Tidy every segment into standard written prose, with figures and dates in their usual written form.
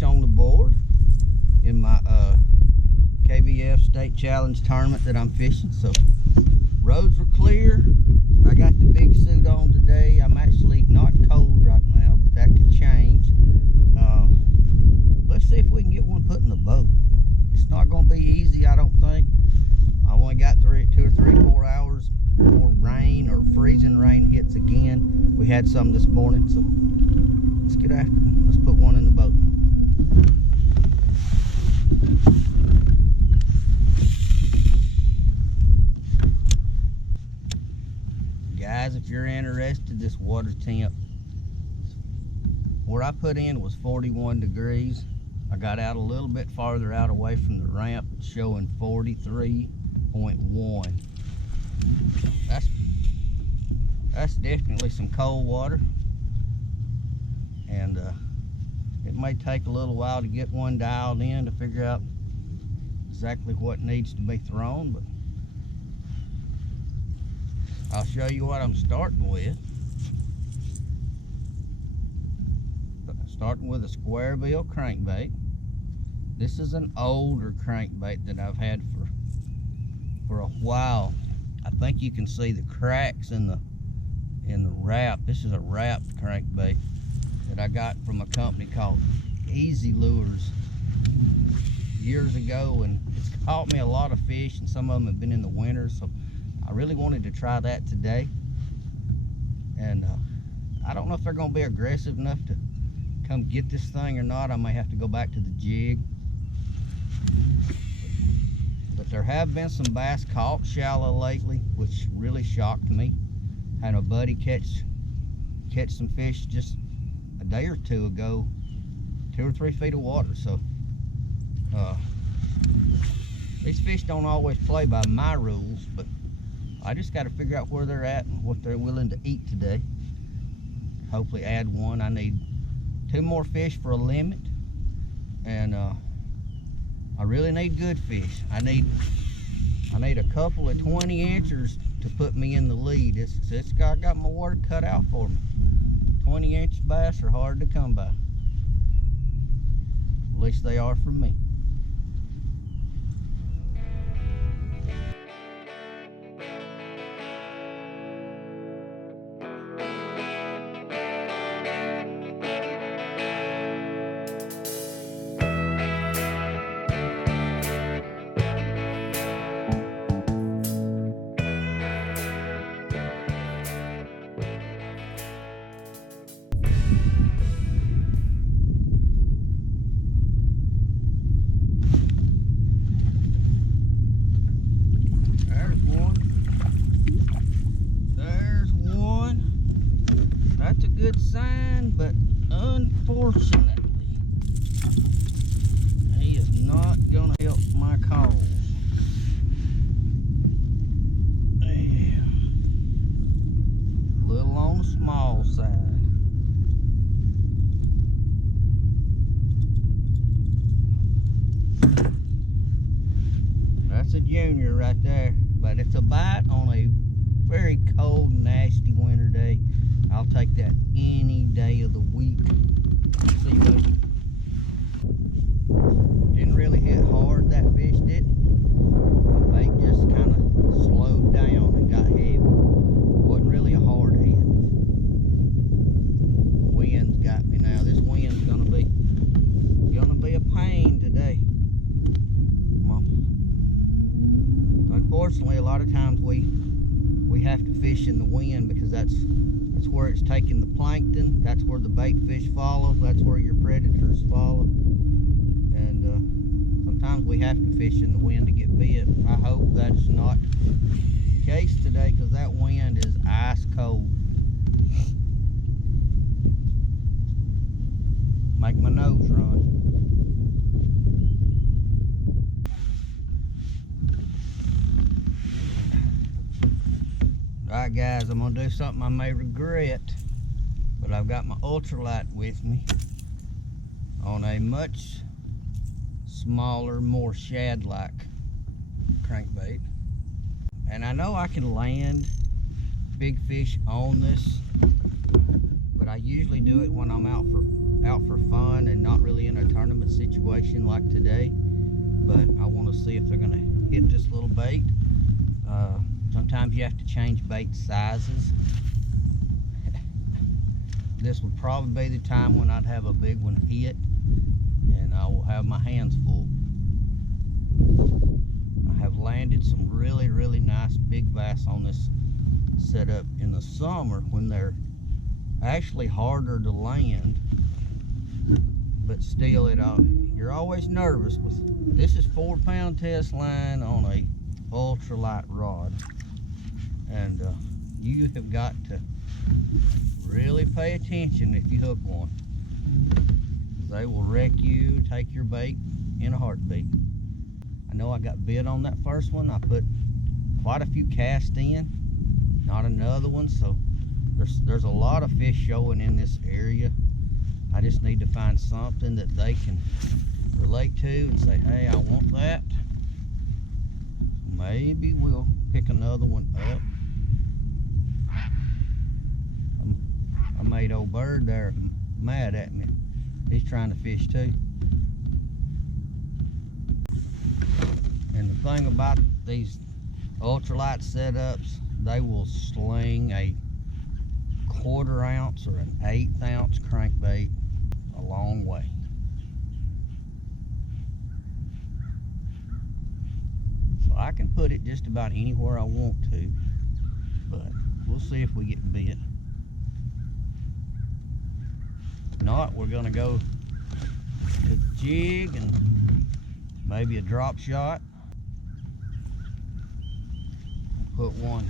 fish on the board in my KBF State Challenge tournament that I'm fishing. So roads were clear. I got the big suit on today. I'm actually not cold right now, but that could change. Let's see if we can get one put in the boat. It's not going to be easy, I don't think. I only got 2 or 3, 4 hours before rain or freezing rain hits again. We had some this morning, so let's get after it. Let's put one in the boat. Guys, if you're interested, this water temp where I put in was 41 degrees. I got out a little bit farther out away from the ramp, showing 43.1. That's definitely some cold water, and it may take a little while to get one dialed in to figure out exactly what needs to be thrown, but I'll show you what I'm starting with. Starting with a square bill crankbait. This is an older crankbait that I've had for a while. I think you can see the cracks in the wrap. This is a wrapped crankbait that I got from a company called Easy Lures years ago, and it's caught me a lot of fish, and some of them have been in the winter, so I really wanted to try that today. And I don't know if they're going to be aggressive enough to come get this thing or not. I may have to go back to the jig. But there have been some bass caught shallow lately, which really shocked me. Had a buddy catch some fish just a day or two ago, 2 or 3 feet of water. So these fish don't always play by my rules, but I just got to figure out where they're at and what they're willing to eat today. Hopefully add one. I need 2 more fish for a limit, and I really need good fish. I need a couple of 20 inchers to put me in the lead. I got my work cut out for me. 20-inch bass are hard to come by. At least they are for me. Good sign, but unfortunately he is not gonna help my cause. Yeah. A little on the small side. That's a junior right there, but it's a bite on a very cold, nasty winter day. I'll take that any day of the week. See, buddy? Didn't really hit hard, that fish did. The bait just kind of slowed down and got heavy. Wasn't really a hard hit. The wind's got me now. This wind's gonna be a pain today. Unfortunately, a lot of times we have to fish in the wind because that's where it's taking the plankton. That's where the bait fish follow. That's where your predators follow. And sometimes we have to fish in the wind to get bit. I hope that's not the case today, because that wind is ice cold. Make my nose run. Alright guys, I'm going to do something I may regret, but I've got my ultralight with me on a much smaller, more shad-like crankbait. And I know I can land big fish on this, but I usually do it when I'm out for fun and not really in a tournament situation like today. But I want to see if they're going to hit this little bait. Sometimes you have to change bait sizes. This would probably be the time when I'd have a big one hit, and I will have my hands full. I have landed some really, really nice big bass on this setup in the summer when they're actually harder to land, but still you're always nervous with this. Is 4-pound test line on a ultralight rod, and you have got to really pay attention if you hook one. They will wreck you, take your bait in a heartbeat. I know I got bit on that first one. I put quite a few casts in, not another one, so there's a lot of fish showing in this area. I just need to find something that they can relate to and say, hey, I want that. Maybe we'll pick another one up. I made old Bird there mad at me. He's trying to fish too. And the thing about these ultralight setups, they will sling a 1/4 ounce or an 1/8 ounce crankbait a long way. So I can put it just about anywhere I want to, but we'll see if we get bit. If not, we're gonna go to the jig and maybe a drop shot. Put one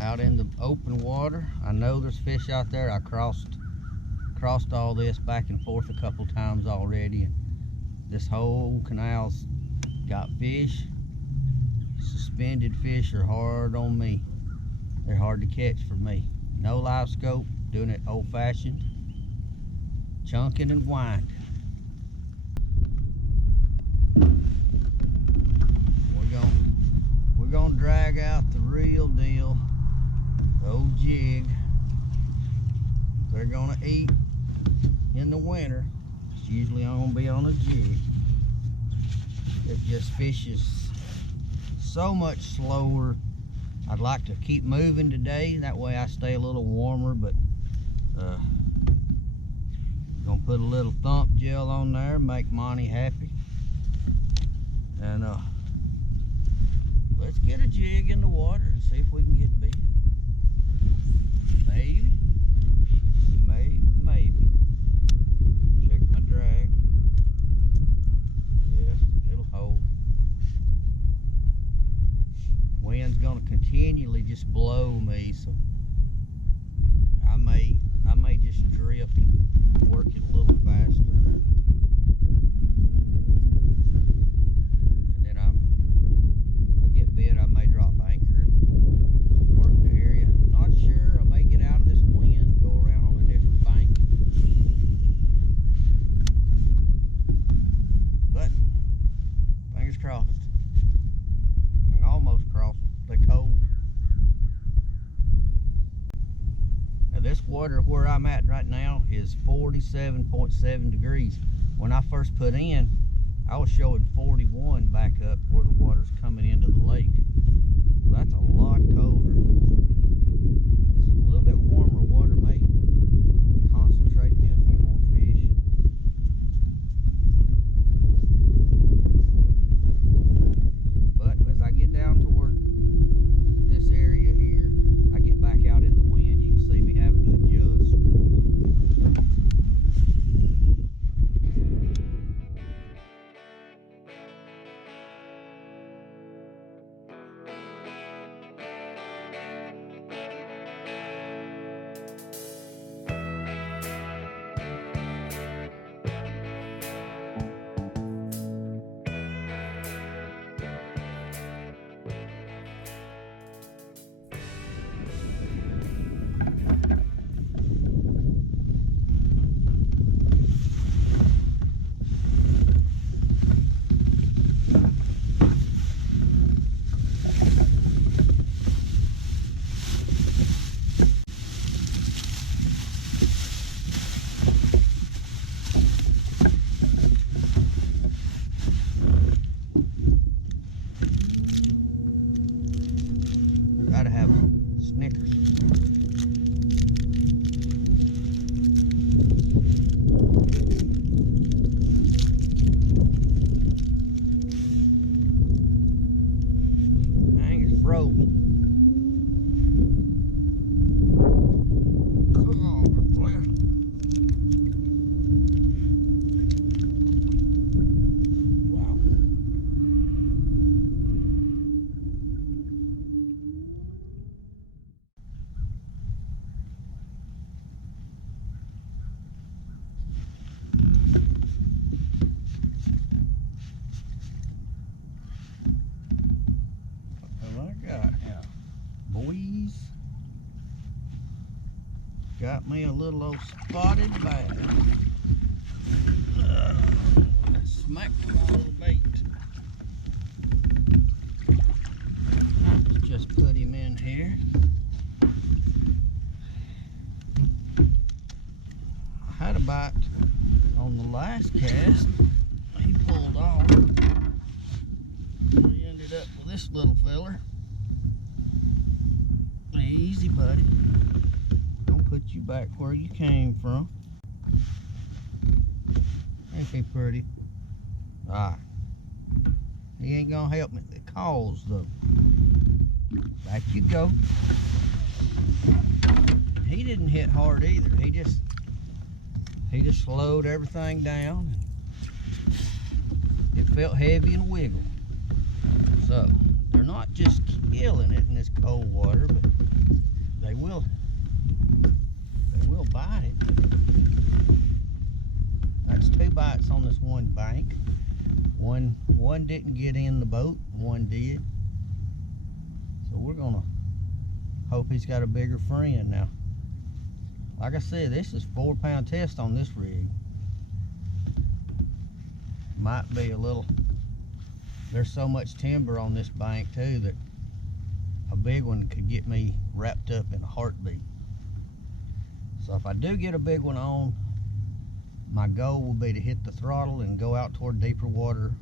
out in the open water. I know there's fish out there. I crossed all this back and forth a couple times already. This whole canal's got fish. Suspended fish are hard on me. They're hard to catch for me. No live scope, doing it old fashioned, chunking and winding. We're gonna drag out the real deal, the old jig. They're gonna eat in the winter. It's usually gonna be on a jig. It just fishes so much slower. I'd like to keep moving today, that way I stay a little warmer, but gonna put a little thump gel on there, make Monty happy. And let's get a jig in the water and see if we can get bit. Maybe. Check my drag. Yeah, it'll hold. Wind's gonna continually just blow me, so I may just drift and work it a little faster. And then if I get bit, I may drop anchor and work the area. Not sure. I may get out of this wind, go around on a different bank. But fingers crossed. I almost crossed. They're cold. Now this water where I'm at right now is 47.7 degrees. When I first put in, I was showing 41 back up where the water's coming into the lake. So that's a lot colder. This a little bit warmer water may concentrate me a few more fish. But as I get down toward this area here, I get back out in the wind. You can see me having to adjust. me a little old spotted bass. I smacked him on a little bait. Just put him in here. I had a bite on the last cast. He pulled off. We ended up with this little feller. Easy, buddy. Don't put you back where you came from. Ain't he pretty? Alright. He ain't gonna help me the cause though. Back you go. He didn't hit hard either. He just slowed everything down. It felt heavy and wiggled. So they're not just killing it in this cold water, but they will bite it. That's 2 bites on this one bank. One didn't get in the boat, one did. So we're gonna hope he's got a bigger friend now. Like I said, this is 4-pound test on this rig. Might be a little, there's so much timber on this bank too that a big one could get me wrapped up in a heartbeat. So if I do get a big one on, my goal will be to hit the throttle and go out toward deeper water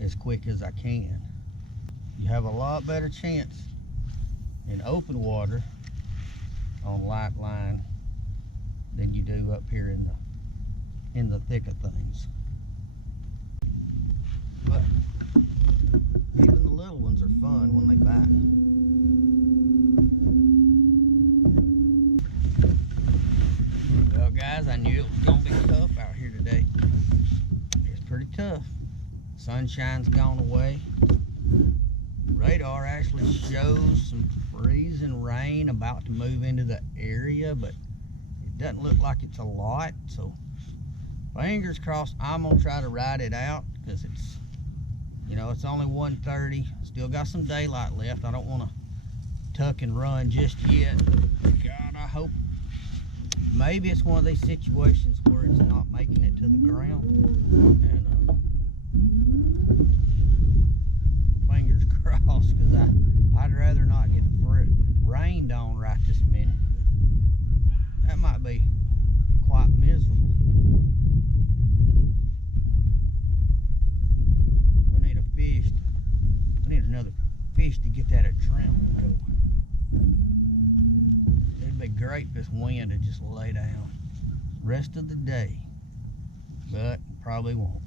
as quick as I can. You have a lot better chance in open water on light line than you do up here in the thick of things. But even the little ones are fun when they bite. Well guys, I knew it was gonna be tough out here today. It's pretty tough. Sunshine's gone away. Radar actually shows some freezing rain about to move into the area, but it doesn't look like it's a lot. So fingers crossed, I'm gonna try to ride it out because it's, you know, it's only 1:30. Still got some daylight left. I don't want to tuck and run just yet. God, I hope maybe it's one of these situations where it's not making it to the ground. And fingers crossed, because I'd rather not get rained on right this minute. That might be quite miserable. We need a fish. We need another fish to get that adrenaline going. It'd be great if this wind would just lay down rest of the day, but probably won't.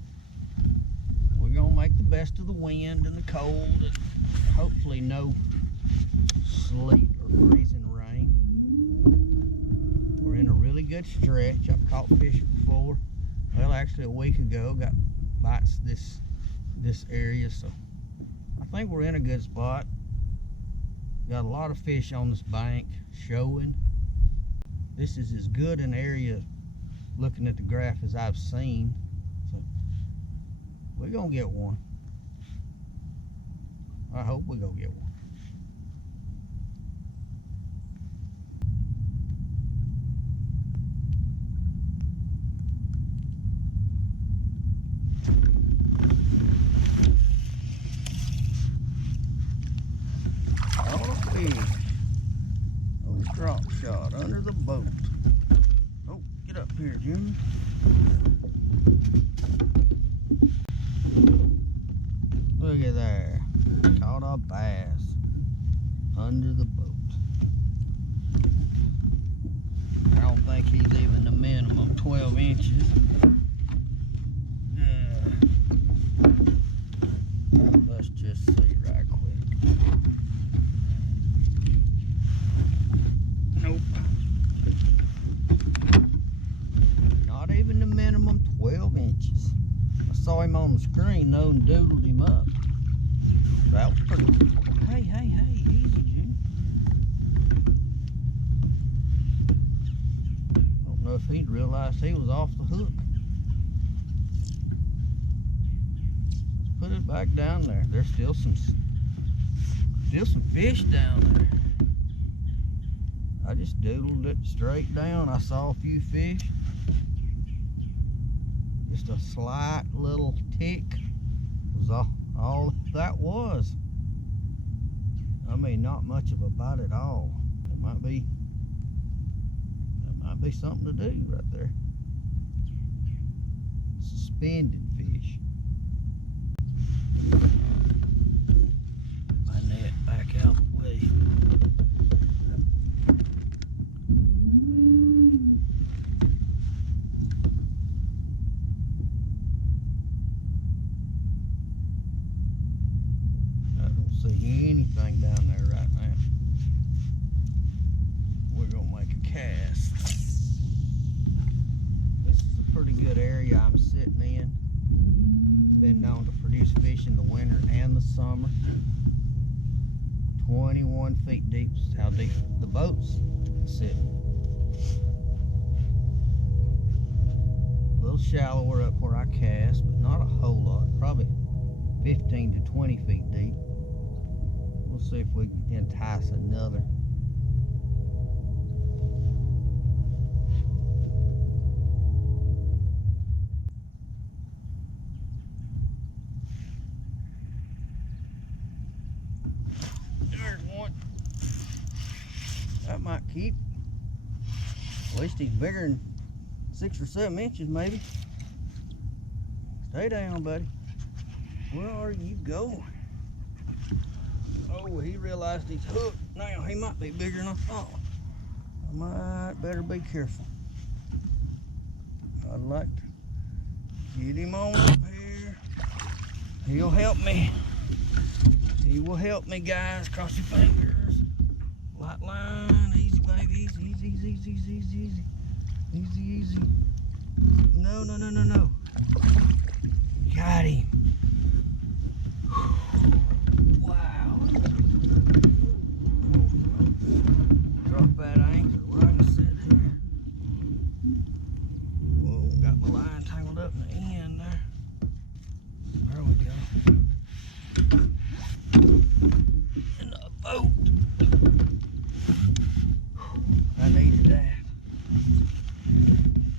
We're gonna make the best of the wind and the cold, and hopefully no sleet or freezing rain. We're in a really good stretch. I've caught fish before. Well, actually a week ago, got bites this area, so I think we're in a good spot. Got a lot of fish on this bank showing. This is as good an area looking at the graph as I've seen. So we're gonna get one. I hope we're gonna get one. Oh, drop shot under the boat. Oh, get up here, Jimmy. Look at there. Caught a bass under the boat. I don't think he's even the minimum 12 inches. Let's just see right quick. Nope. Not even the minimum 12 inches. I saw him on the screen though and doodled him up. That was pretty. Hey, easy, Jim. Don't know if he'd realized he was off the hook. Let's put it back down there. There's still some fish down there. I just doodled it straight down. I saw a few fish. Just a slight little tick was all that was. I mean, not much of a bite at all. It might be something to do right there. Suspended fish. My net back out of the way. I don't see anything down there right now. We're gonna make a cast. This is a pretty good area I'm sitting in. It's been known to produce fish in the winter and the summer. 21 feet deep is how deep the boats sit. A little shallower up where I cast, but not a whole lot. Probably 15 to 20 feet deep. We'll see if we can entice another. There's one. That might keep. At least he's bigger than 6 or 7 inches maybe. Stay down, buddy. Where are you going? Oh, he realized he's hooked. Now he might be bigger than I thought. I might better be careful. I'd like to get him on up here. He'll help me. He will help me, guys. Cross your fingers. Light line. Easy, baby. Easy, easy, easy, easy, easy, easy. Easy, easy. No, no, no, no, no. Got him. Wow. Drop that anchor where I can sit here. Whoa, got my line tangled up in the end there. There we go. In the boat. I needed that.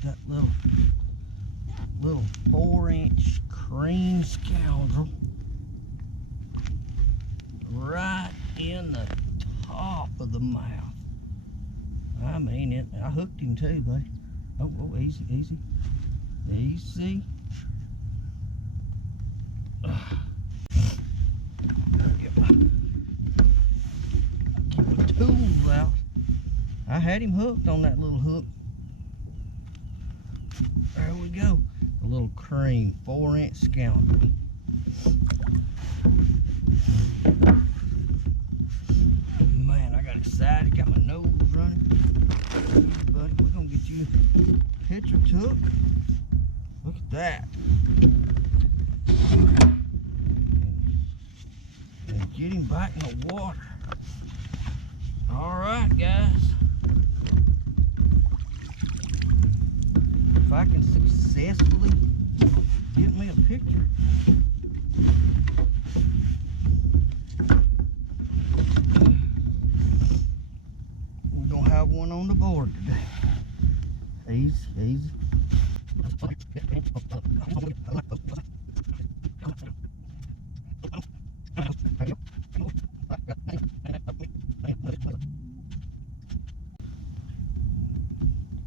That little 4-inch cream scoundrel right in the top of the mouth. I mean it. I hooked him too, buddy. Oh, easy, easy, easy. Get my tools out. I had him hooked on that little hook. There we go. A little cream 4-inch scoundrel. Man, I got excited. Got my nose running. Easy, buddy. We're gonna get you a picture took. Look at that. And get him back in the water. All right, guys. If I can successfully get me a picture. We're gonna have one on the board today. Easy, easy.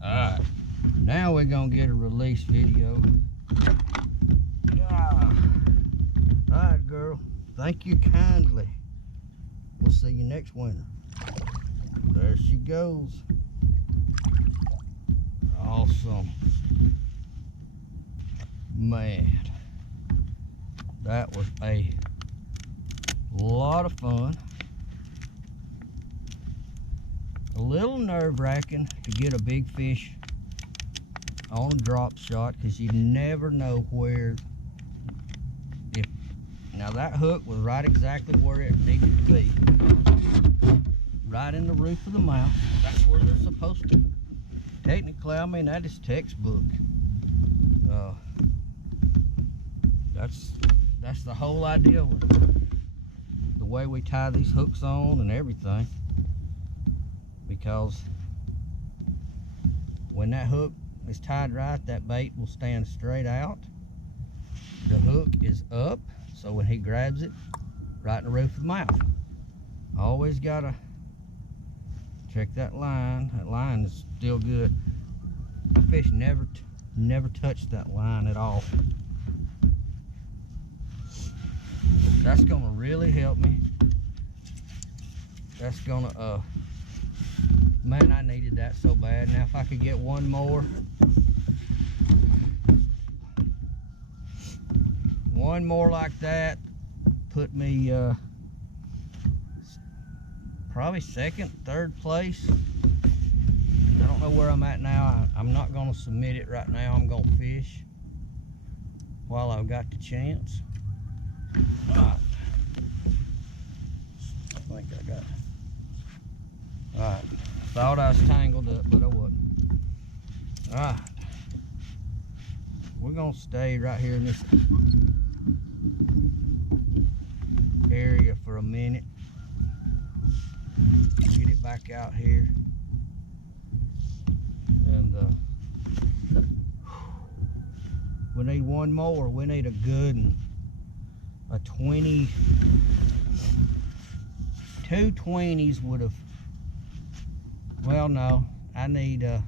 Alright, now we're gonna get a release video. Alright, girl, thank you kindly. We'll see you next winter. There she goes. Awesome. Man, that was a lot of fun. A little nerve-wracking to get a big fish on a drop shot because you never know where. Now that hook was right exactly where it needed to be. Right in the roof of the mouth. That's where they're supposed to. Technically, I mean, that is textbook. That's the whole idea with the way we tie these hooks on and everything. because when that hook is tied right, that bait will stand straight out. The hook is up, so when he grabs it, right in the roof of the mouth. Always gotta check that line. That line is still good. My fish never touched that line at all. That's gonna really help me. That's gonna, man, I needed that so bad. Now if I could get one more like that, put me probably second, third place. I don't know where I'm at now. I'm not gonna submit it right now. I'm gonna fish while I've got the chance. Alright. I think I got it. Alright. Thought I was tangled up, but I wasn't. Alright. We're gonna stay right here in this area for a minute. Get it back out here. And we need one more. We need a good one. A 20, 2 20s would have, well, no, I need 2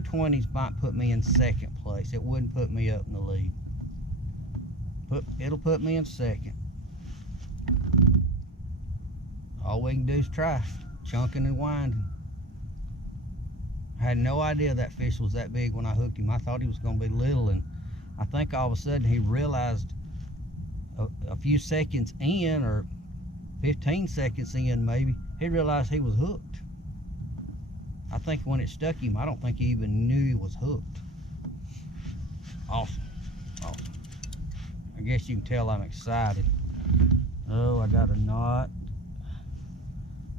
20s might put me in second place. It wouldn't put me up in the lead. It'll put me in second. All we can do is try, chunking and winding. I had no idea that fish was that big when I hooked him. I thought he was going to be little, and I think all of a sudden he realized a few seconds in, or 15 seconds in maybe, he realized he was hooked. I think when it stuck him, I don't think he even knew he was hooked. Awesome, awesome. I guess you can tell I'm excited. Oh, I got a knot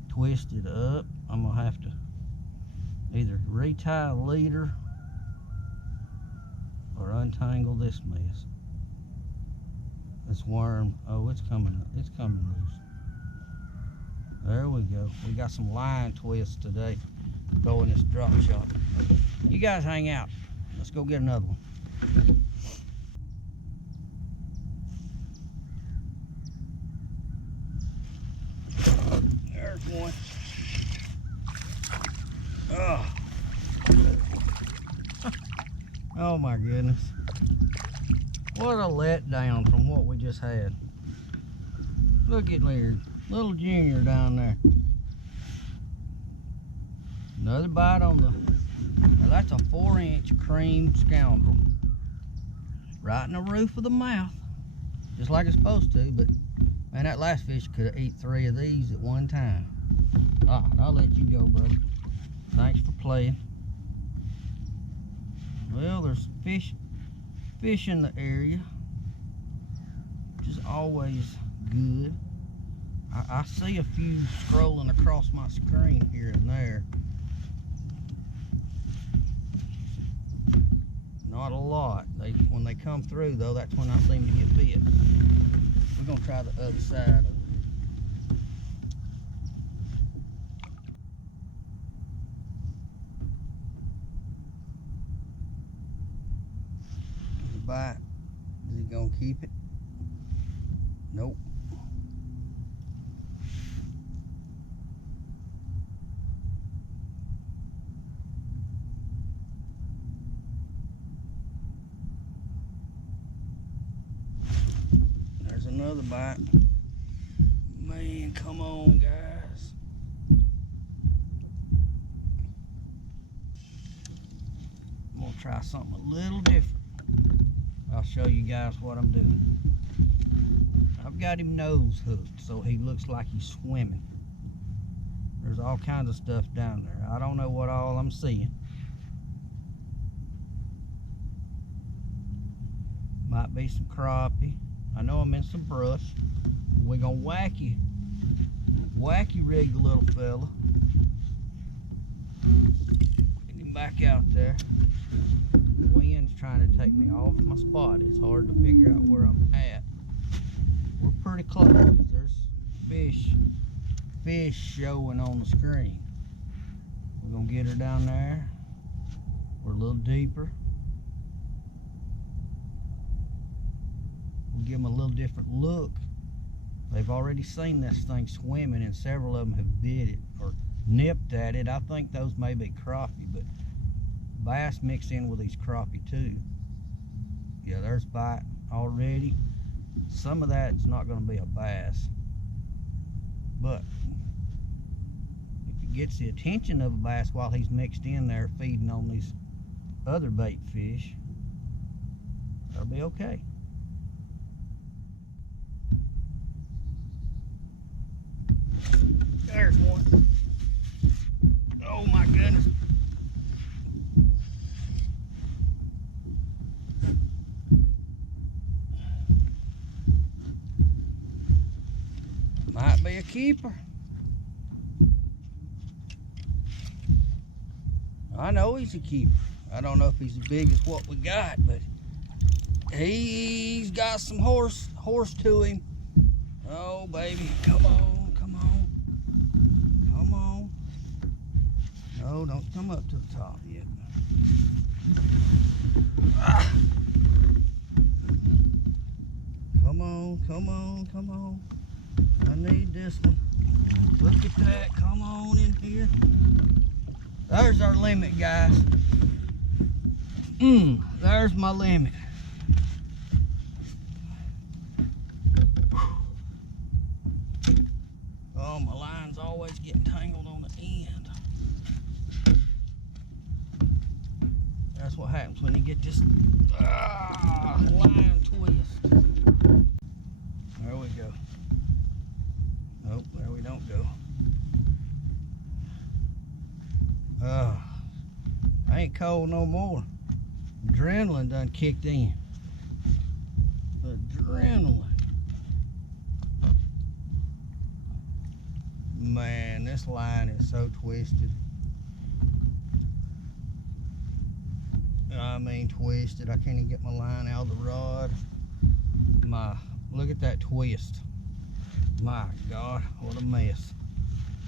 twisted up. I'm gonna have to either retie a leader or untangle this mess. This worm, oh, it's coming loose. There we go. We got some line twists today going this drop shot. You guys hang out. Let's go get another one. There's one. Oh. Oh my goodness. What a letdown from what we just had. Look at little junior down there. Another bite on the, now that's a 4-inch cream scoundrel. Right in the roof of the mouth. Just like it's supposed to, but man, that last fish could eat 3 of these at one time. Alright, I'll let you go, buddy. Thanks for playing. Well, there's fish in the area, which is always good. I see a few scrolling across my screen here and there. Not a lot. When they come through though, that's when I seem to get bit. We're gonna try the other side of it. Bite. Is he gonna keep it? Nope. There's another bite. Man, come on, guys. I'm gonna try something a little different. I'll show you guys what I'm doing. I've got him nose hooked so he looks like he's swimming. There's all kinds of stuff down there. I don't know what all I'm seeing. Might be some crappie. I know I'm in some brush. We're gonna wacky rig the little fella. Get him back out there. Wind's trying to take me off my spot. It's hard to figure out where I'm at. We're pretty close. There's fish fish showing on the screen. We're gonna get her down there. We're a little deeper. We'll give them a little different look. They've already seen this thing swimming, and several of them have bit it or nipped at it. I think those may be crappie, but bass mixed in with these crappie too. Yeah, there's bite already. Some of that's not going to be a bass, but if it gets the attention of a bass while he's mixed in there feeding on these other bait fish, that'll be okay. There's one. Oh my goodness. Might be a keeper. I know he's a keeper. I don't know if he's as big as what we got, but he's got some horse to him. Oh baby, come on, come on, come on. No, don't come up to the top yet. Ah. Come on, come on, come on. I need this one. Look at that. Come on in here. There's our limit, guys. There's my limit. Oh, my line's always getting tangled on the end. That's what happens when you get this line twist. There we go. Nope, there we don't go. I ain't cold no more. Adrenaline done kicked in. Adrenaline. Man, this line is so twisted. I mean twisted. I can't even get my line out of the rod. Look at that twist. My God, what a mess.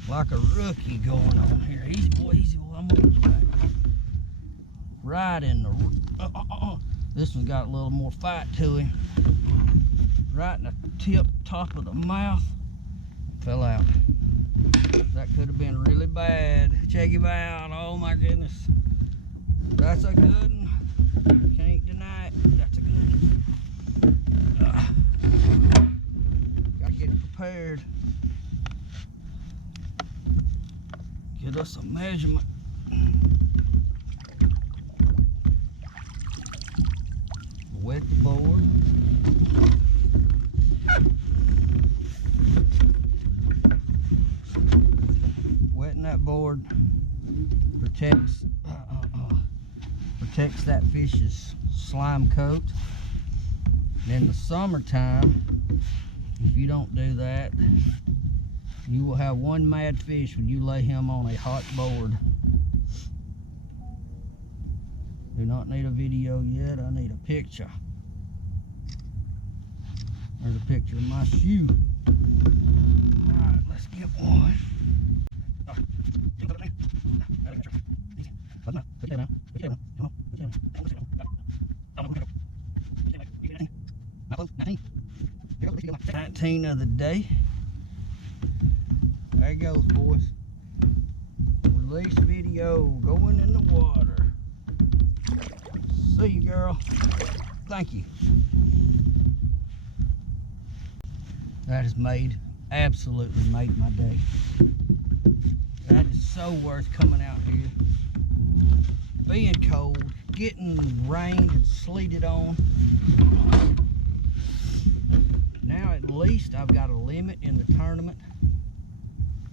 Like a rookie going on here. Easy boy, I'm gonna get you back. Right in the, this one's got a little more fight to him. Right in the top of the mouth. Fell out. That could have been really bad. Check him out, oh my goodness. That's a good one. Can't deny it, that's a good one. Gotta get prepared. Get us a measurement. Wet the board. Wetting that board protects that fish's slime coat. And in the summertime, if you don't do that, you will have one mad fish when you lay him on a hot board. Do not need a video yet, I need a picture. There's a picture of my shoe. Alright, let's get one. Come 19 of the day. There it goes, boys. Release video going in the water. See you, girl. Thank you. That has absolutely made my day. That is so worth coming out here, being cold, getting rained and sleeted on. Now at least I've got a limit in the tournament.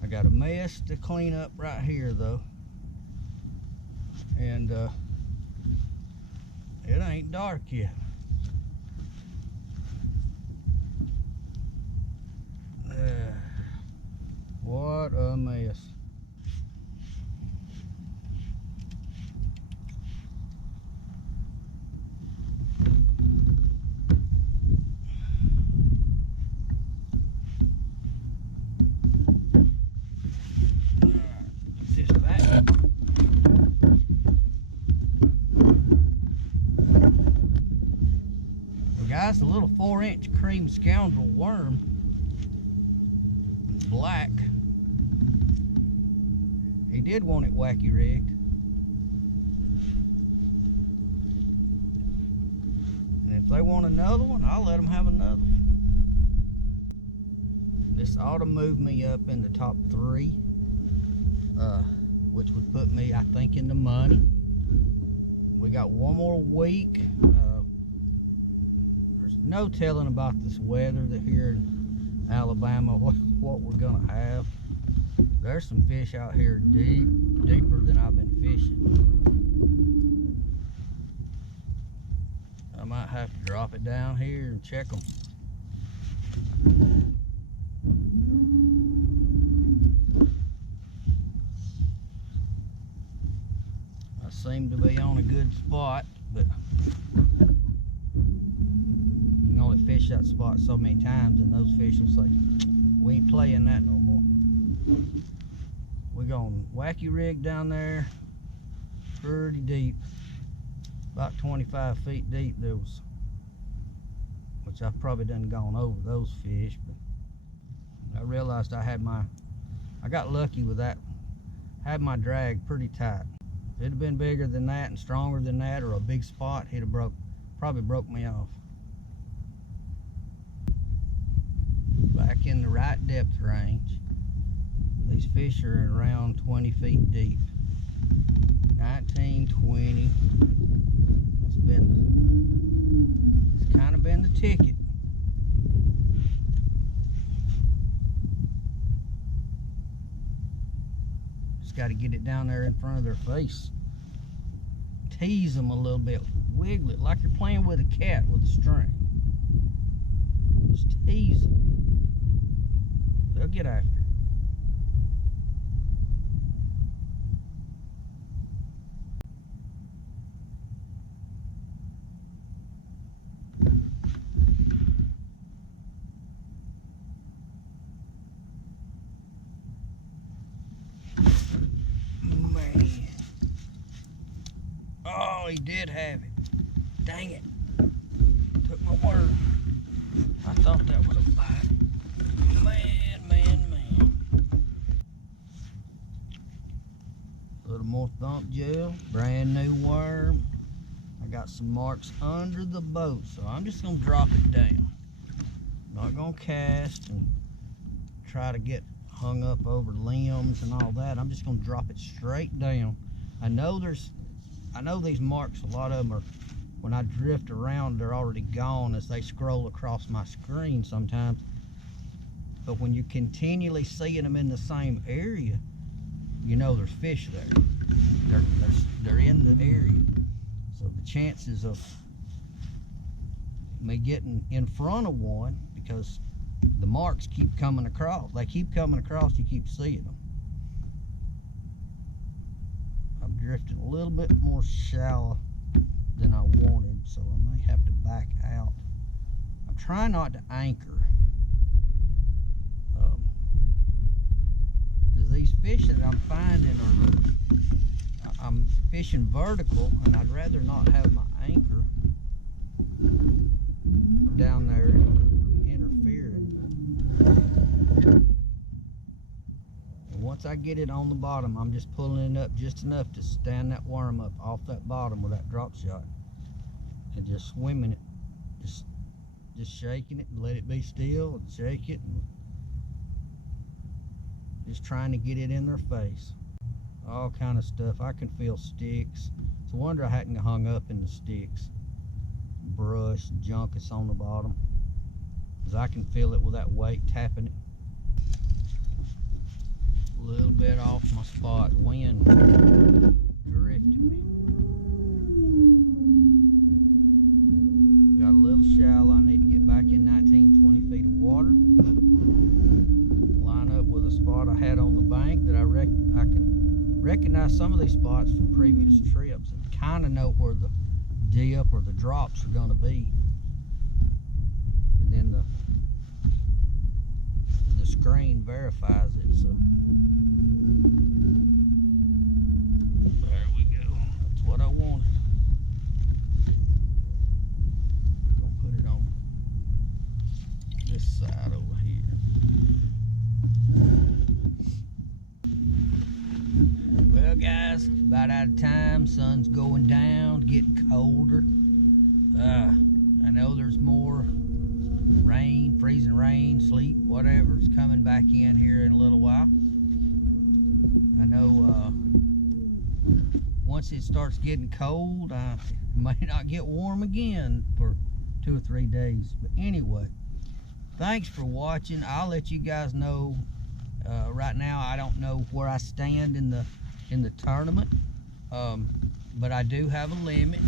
I got a mess to clean up right here though. And it ain't dark yet. What a mess. guys, a little 4-inch cream scoundrel worm. Black. He did want it wacky rigged. And if they want another one, I'll let them have another one. This ought to move me up in the top 3, which would put me, I think, in the money. We got one more week. There's no telling about this weather that here in Alabama, what we're gonna have. There's some fish out here deeper than I've been fishing. I might have to drop it down here and check them. I seem to be on a good spot, but you can only fish that spot so many times, and those fish will say, we ain't playing that no more. We're gonna wacky rig down there pretty deep, about 25 feet deep. There was, which I've probably done gone over those fish, but I realized I got lucky with that. Had my drag pretty tight. If it had been bigger than that and stronger than that, or a big spot, it'd have probably broke me off. Back in the right depth range. These fish are around 20 feet deep. 19, 20. It's kind of been the ticket. Just got to get it down there in front of their face. Tease them a little bit. Wiggle it like you're playing with a cat with a string. Just tease them. They'll get after it. Oh, he did have it. Dang it. Took my word. I thought that was a bite. Man. A little more thump gel. Brand new worm. I got some marks under the boat, so I'm just going to drop it down. Not going to cast and try to get hung up over limbs and all that. I'm just going to drop it straight down. I know these marks, a lot of them are, when I drift around, they're already gone as they scroll across my screen sometimes. But when you're continually seeing them in the same area, you know there's fish there. They're in the area. So the chances of me getting in front of one, because the marks keep coming across. They keep coming across, you keep seeing them. I'm drifting a little bit more shallow than I wanted, so I may have to back out. I'm trying not to anchor. Because these fish that I'm finding I'm fishing vertical, and I'd rather not have my anchor down there interfering. And once I get it on the bottom, I'm just pulling it up just enough to stand that worm up off that bottom with that drop shot, and just swimming it, just shaking it and let it be still, and shake it, and just trying to get it in their face. All kind of stuff. I can feel sticks. It's a wonder I hadn't hung up in the sticks, brush, junk that's on the bottom, because I can feel it with that weight tapping it. A little bit off my spot. Wind drifted me. Got a little shallow. I need to get back in 19, 20 feet of water. Line up with a spot I had on the bank that I can recognize some of these spots from previous trips and kind of know where the dip or the drops are going to be. And then the screen verifies it, so there we go. That's what I wanted. Gonna put it on time. Sun's going down, getting colder. I know there's more rain, freezing rain, sleet, whatever's coming back in here in a little while. I know once it starts getting cold, it may not get warm again for 2 or 3 days. But anyway, thanks for watching. I'll let you guys know. Right now, I don't know where I stand in the tournament, but I do have a limit.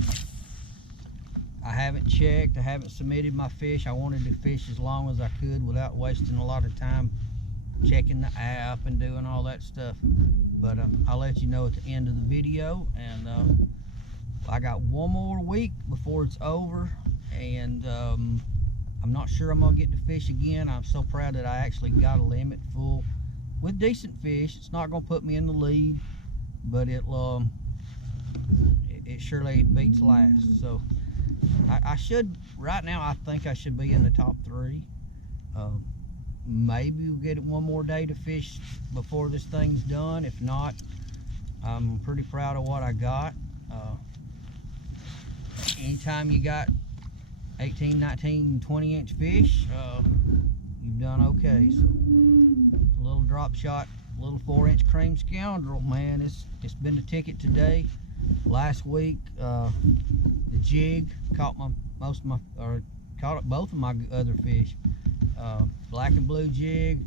I haven't checked. I haven't submitted my fish. I wanted to fish as long as I could without wasting a lot of time checking the app and doing all that stuff. But I'll let you know at the end of the video. And I got one more week before it's over, and I'm not sure I'm gonna get to fish again. I'm so proud that I actually got a limit full with decent fish. It's not gonna put me in the lead, but it surely beats last. So I should, right now, I think I should be in the top 3. Maybe we'll get one more day to fish before this thing's done. If not, I'm pretty proud of what I got. Anytime you got 18, 19, 20-inch fish, you've done okay. So a little drop shot, little 4-inch cream scoundrel, man, it's been the ticket today. Last week, the jig caught caught both of my other fish. Black and blue jig,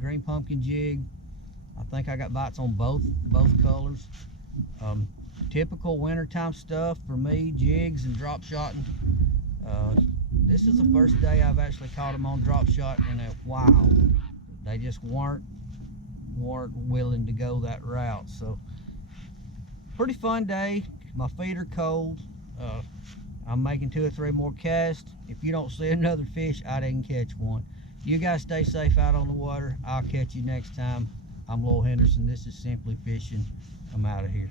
green pumpkin jig. I think I got bites on both colors. Typical wintertime stuff for me, jigs and drop shotting. This is the first day I've actually caught them on drop shot in a while. They just weren't willing to go that route. So pretty fun day. My feet are cold. I'm making 2 or 3 more casts. If you don't see another fish, I didn't catch one. You guys stay safe out on the water. I'll catch you next time. I'm Lowell Henderson. This is Simply Fishing. I'm out of here.